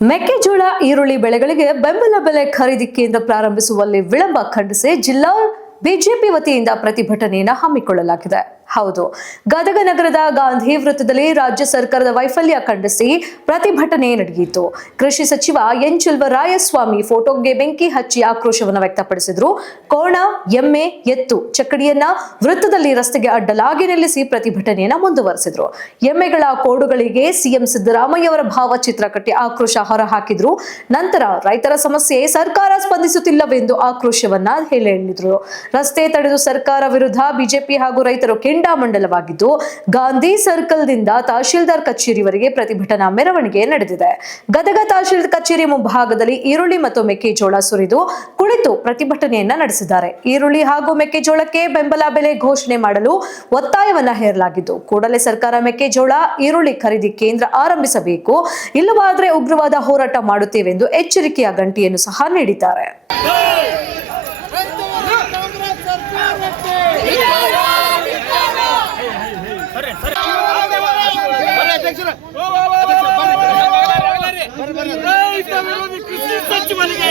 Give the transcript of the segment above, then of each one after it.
ಮೆಕ್ಕೆಜೋಳ ಈರುಳ್ಳಿ ಬೆಳೆಗಳಿಗೆ ಬೆಂಬಲ ಬೆಲೆ ಖರೀದಿ ಕೇಂದ್ರ ಪ್ರಾರಂಭಿಸುವಲ್ಲಿ ವಿಳಂಬ ಖಂಡಿಸಿ ಜಿಲ್ಲಾ ಬಿಜೆಪಿ ವತಿಯಿಂದ ಪ್ರತಿಭಟನೆಯನ್ನು ಹಮ್ಮಿಕೊಳ್ಳಲಾಗಿದೆ. ಹೌದು, ಗದಗ ನಗರದ ಗಾಂಧಿ ವೃತ್ತದಲ್ಲಿ ರಾಜ್ಯ ಸರ್ಕಾರದ ವೈಫಲ್ಯ ಖಂಡಿಸಿ ಪ್ರತಿಭಟನೆ ನಡೆಯಿತು. ಕೃಷಿ ಸಚಿವ ಎನ್ ಚೆಲುವರಾಯಸ್ವಾಮಿ ಫೋಟೋಗೆ ಬೆಂಕಿ ಹಚ್ಚಿ ಆಕ್ರೋಶವನ್ನು ವ್ಯಕ್ತಪಡಿಸಿದರು. ಕೋಣ, ಎಮ್ಮೆ, ಎತ್ತು, ಚಕ್ಕಡಿಯನ್ನ ವೃತ್ತದಲ್ಲಿ ರಸ್ತೆಗೆ ಅಡ್ಡಲಾಗಿ ನಿಲ್ಲಿಸಿ ಪ್ರತಿಭಟನೆಯನ್ನ ಮುಂದುವರೆಸಿದ್ರು. ಎಮ್ಮೆಗಳ ಕೋಡುಗಳಿಗೆ ಸಿಎಂ ಸಿದ್ದರಾಮಯ್ಯ ಅವರ ಭಾವಚಿತ್ರ ಕಟ್ಟಿ ಆಕ್ರೋಶ ಹೊರಹಾಕಿದ್ರು. ನಂತರ ರೈತರ ಸಮಸ್ಯೆ ಸರ್ಕಾರ ಸ್ಪಂದಿಸುತ್ತಿಲ್ಲವೆಂದು ಆಕ್ರೋಶವನ್ನ ಹೇಳಿದ್ರು. ರಸ್ತೆ ತಡೆದು ಸರ್ಕಾರ ವಿರುದ್ಧ ಬಿಜೆಪಿ ಹಾಗೂ ರೈತರು ಕೆಂಡಾಮಂಡಲವಾಗಿದ್ದು, ಗಾಂಧಿ ಸರ್ಕಲ್ ದಿಂದ ತಹಶೀಲ್ದಾರ್ ಕಚೇರಿವರೆಗೆ ಪ್ರತಿಭಟನಾ ಮೆರವಣಿಗೆ ನಡೆದಿದೆ. ಗದಗ ತಹಶೀಲ್ದಾರ್ ಕಚೇರಿ ಮುಂಭಾಗದಲ್ಲಿ ಈರುಳ್ಳಿ ಮತ್ತು ಮೆಕ್ಕೆಜೋಳ ಸುರಿದು ಕುಳಿತು ಪ್ರತಿಭಟನೆಯನ್ನ ನಡೆಸಿದ್ದಾರೆ. ಈರುಳ್ಳಿ ಹಾಗೂ ಮೆಕ್ಕೆಜೋಳಕ್ಕೆ ಬೆಂಬಲ ಬೆಲೆ ಘೋಷಣೆ ಮಾಡಲು ಒತ್ತಾಯವನ್ನ ಹೇರಲಾಗಿದ್ದು, ಕೂಡಲೇ ಸರ್ಕಾರ ಮೆಕ್ಕೆಜೋಳ, ಈರುಳ್ಳಿ ಖರೀದಿ ಕೇಂದ್ರ ಆರಂಭಿಸಬೇಕು, ಇಲ್ಲವಾದರೆ ಉಗ್ರವಾದ ಹೋರಾಟ ಮಾಡುತ್ತೇವೆಂದು ಎಚ್ಚರಿಕೆಯ ಗಂಟೆಯನ್ನು ಸಹ ನೀಡಿದ್ದಾರೆ. ರೈತ ವಿರೋಧಿ ಕೃಷಿ ಸಚಿವನಿಗೆ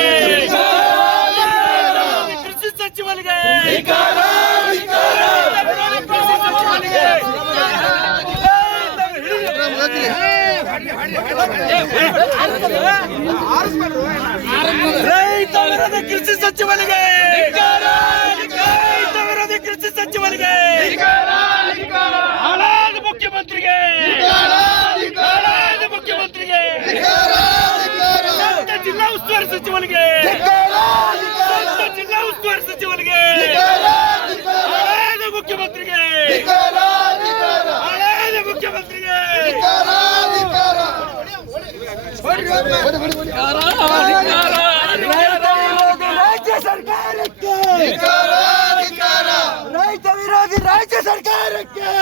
ಕೃಷಿ ಸಚಿವನಿಗೆ ಹಾಳಾದ ಮುಖ್ಯಮಂತ್ರಿಗೆ ಮುಖ್ಯಮಂತ್ರಿಗೆ ಜಿಲ್ಲಾ ಉಸ್ತುವಾರಿ ಸಚಿವನಿಗೆ ಜಿಲ್ಲಾ ಉಸ್ತುವಾರಿ ಸಚಿವನಿಗೆ ಹಾಳಾದ ಮುಖ್ಯಮಂತ್ರಿಗೆ ಹಾಳಾದ ಮುಖ್ಯಮಂತ್ರಿಗೆ ರಾಜ್ಯ ಸರ್ಕಾರಕ್ಕೆ ರೈತ ವಿರೋಧಿ ರಾಜ್ಯ ಸರ್ಕಾರಕ್ಕೆ